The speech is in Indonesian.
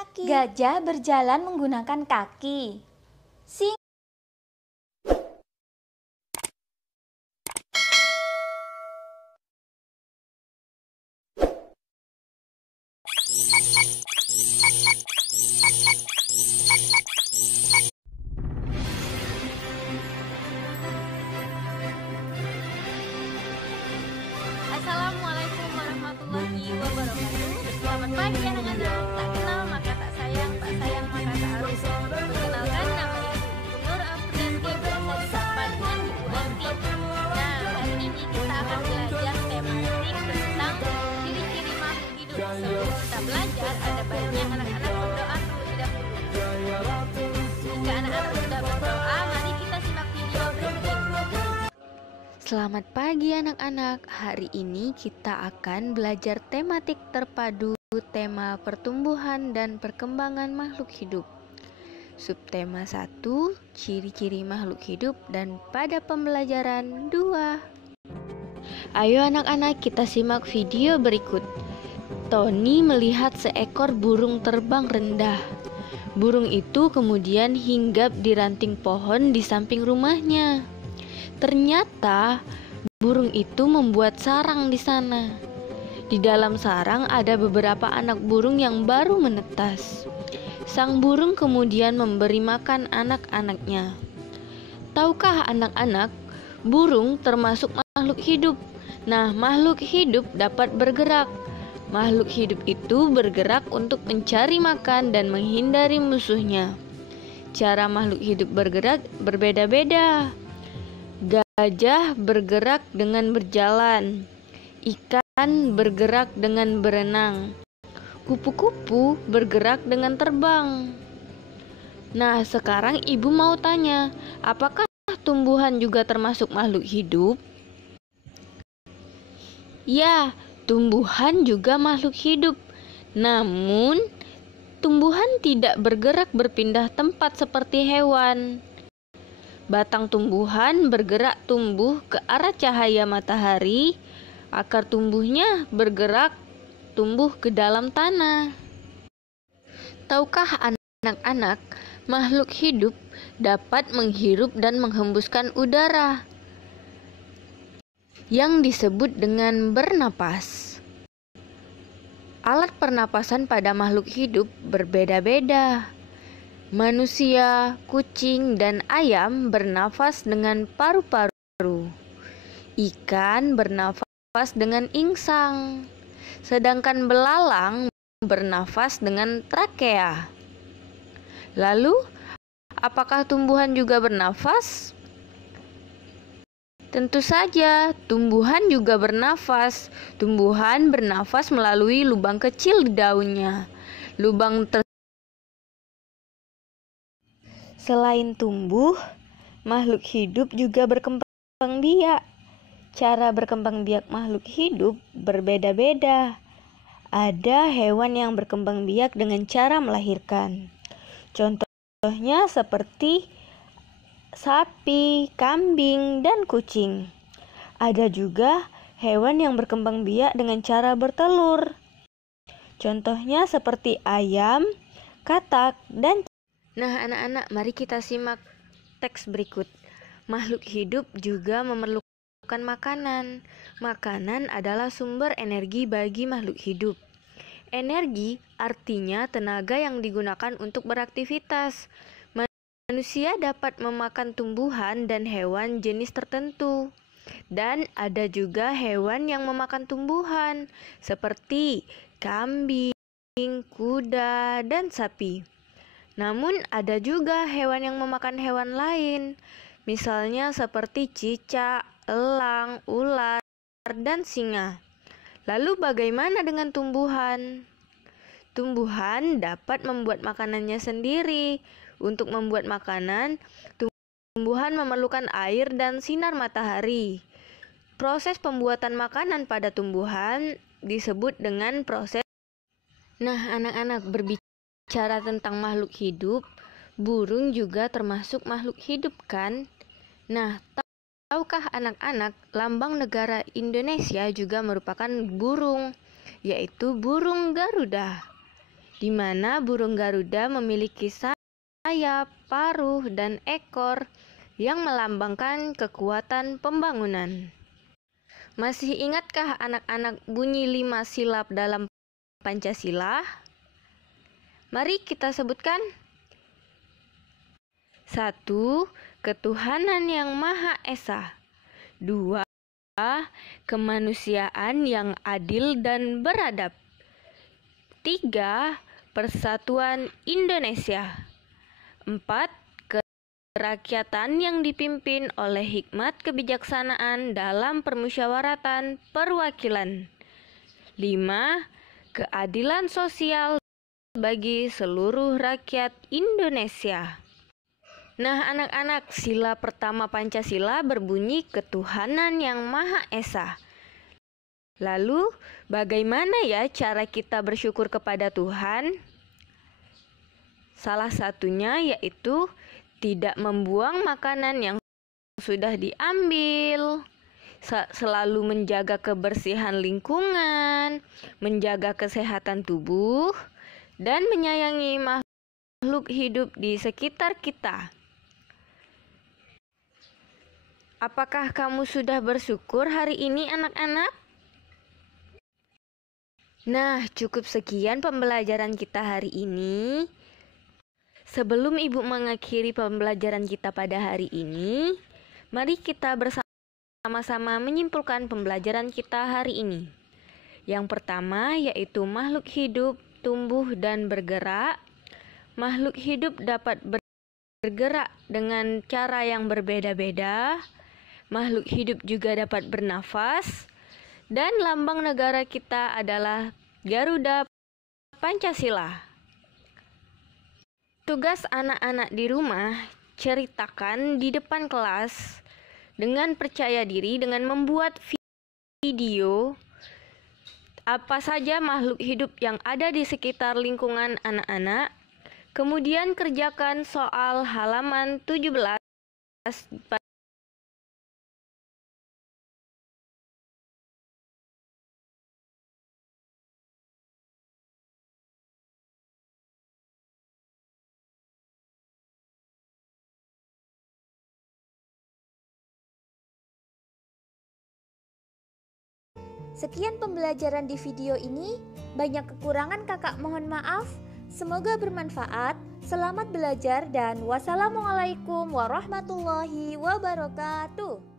Gajah berjalan menggunakan kaki. Singa Assalamualaikum warahmatullahi wabarakatuh. Selamat pagi anak-anak. Tak kenal maka tak sayang, tak sayang maka tak harus. Perkenalkan, nama Ibu Nur Aprianti, biasa disapa dengan Ibu Anti. Nah, hari ini kita akan belajar tematik tentang ciri-ciri makhluk hidup. Sebelum kita belajar, ada baiknya anak-anak berdoa terlebih dahulu. Jika anak-anak sudah berdoa, mari kita simak video berikut ini. Selamat pagi anak-anak. Hari ini kita akan belajar tematik terpadu tema pertumbuhan dan perkembangan makhluk hidup. Subtema 1, ciri-ciri makhluk hidup, dan pada pembelajaran 2. Ayo anak-anak, kita simak video berikut. Tony melihat seekor burung terbang rendah. Burung itu kemudian hinggap di ranting pohon di samping rumahnya. Ternyata burung itu membuat sarang di sana. Di dalam sarang ada beberapa anak burung yang baru menetas. Sang burung kemudian memberi makan anak-anaknya. Tahukah anak-anak, burung termasuk makhluk hidup. Nah, makhluk hidup dapat bergerak. Makhluk hidup itu bergerak untuk mencari makan dan menghindari musuhnya. Cara makhluk hidup bergerak berbeda-beda. Gajah bergerak dengan berjalan, ikan bergerak dengan berenang, kupu-kupu bergerak dengan terbang. Nah, sekarang ibu mau tanya, apakah tumbuhan juga termasuk makhluk hidup? Ya, tumbuhan juga makhluk hidup. Namun, tumbuhan tidak bergerak berpindah tempat seperti hewan. Batang tumbuhan bergerak tumbuh ke arah cahaya matahari, akar tumbuhnya bergerak tumbuh ke dalam tanah. Tahukah anak-anak, makhluk hidup dapat menghirup dan menghembuskan udara yang disebut dengan bernapas. Alat pernapasan pada makhluk hidup berbeda-beda. Manusia, kucing, dan ayam bernafas dengan paru-paru. Ikan bernafas dengan insang. Sedangkan belalang bernafas dengan trakea. Lalu, apakah tumbuhan juga bernafas? Tentu saja, tumbuhan juga bernafas. Tumbuhan bernafas melalui lubang kecil di daunnya. Lubang Selain tumbuh, makhluk hidup juga berkembang biak. Cara berkembang biak makhluk hidup berbeda-beda. Ada hewan yang berkembang biak dengan cara melahirkan. Contohnya seperti sapi, kambing, dan kucing. Ada juga hewan yang berkembang biak dengan cara bertelur. Contohnya seperti ayam, katak, dan Nah, anak-anak, mari kita simak teks berikut. Makhluk hidup juga memerlukan makanan. Makanan adalah sumber energi bagi makhluk hidup. Energi artinya tenaga yang digunakan untuk beraktivitas. Manusia dapat memakan tumbuhan dan hewan jenis tertentu. Dan ada juga hewan yang memakan tumbuhan, seperti kambing, kuda, dan sapi. Namun ada juga hewan yang memakan hewan lain, misalnya seperti cicak, elang, ular, dan singa. Lalu bagaimana dengan tumbuhan? Tumbuhan dapat membuat makanannya sendiri. Untuk membuat makanan, tumbuhan memerlukan air dan sinar matahari. Proses pembuatan makanan pada tumbuhan disebut dengan proses. Nah, anak-anak, berbicara tentang makhluk hidup, burung juga termasuk makhluk hidup kan? Nah, tahukah anak-anak, lambang negara Indonesia juga merupakan burung, yaitu burung Garuda. di mana burung Garuda memiliki sayap, paruh, dan ekor yang melambangkan kekuatan pembangunan. Masih ingatkah anak-anak bunyi 5 silab dalam Pancasila? Mari kita sebutkan. 1. Ketuhanan yang Maha Esa. 2. Kemanusiaan yang adil dan beradab. 3. Persatuan Indonesia. 4. Kerakyatan yang dipimpin oleh hikmat kebijaksanaan dalam permusyawaratan perwakilan. 5. Keadilan sosial bagi seluruh rakyat Indonesia. Nah, anak-anak, sila pertama Pancasila berbunyi ketuhanan yang Maha Esa. Lalu, bagaimana ya cara kita bersyukur kepada Tuhan? Salah satunya yaitu tidak membuang makanan yang sudah diambil, selalu menjaga kebersihan lingkungan, menjaga kesehatan tubuh, dan menyayangi makhluk hidup di sekitar kita. Apakah kamu sudah bersyukur hari ini, anak-anak? Nah, cukup sekian pembelajaran kita hari ini. Sebelum Ibu mengakhiri pembelajaran kita pada hari ini, mari kita bersama-sama menyimpulkan pembelajaran kita hari ini. Yang pertama yaitu makhluk hidup tumbuh dan bergerak. Makhluk hidup dapat bergerak dengan cara yang berbeda-beda. Makhluk hidup juga dapat bernafas. Dan lambang negara kita adalah Garuda Pancasila. Tugas anak-anak di rumah, ceritakan di depan kelas dengan percaya diri dengan membuat video apa saja makhluk hidup yang ada di sekitar lingkungan anak-anak. Kemudian kerjakan soal halaman 17 Sekian pembelajaran di video ini. Banyak kekurangan kakak mohon maaf. Semoga bermanfaat. Selamat belajar dan wassalamualaikum warahmatullahi wabarakatuh.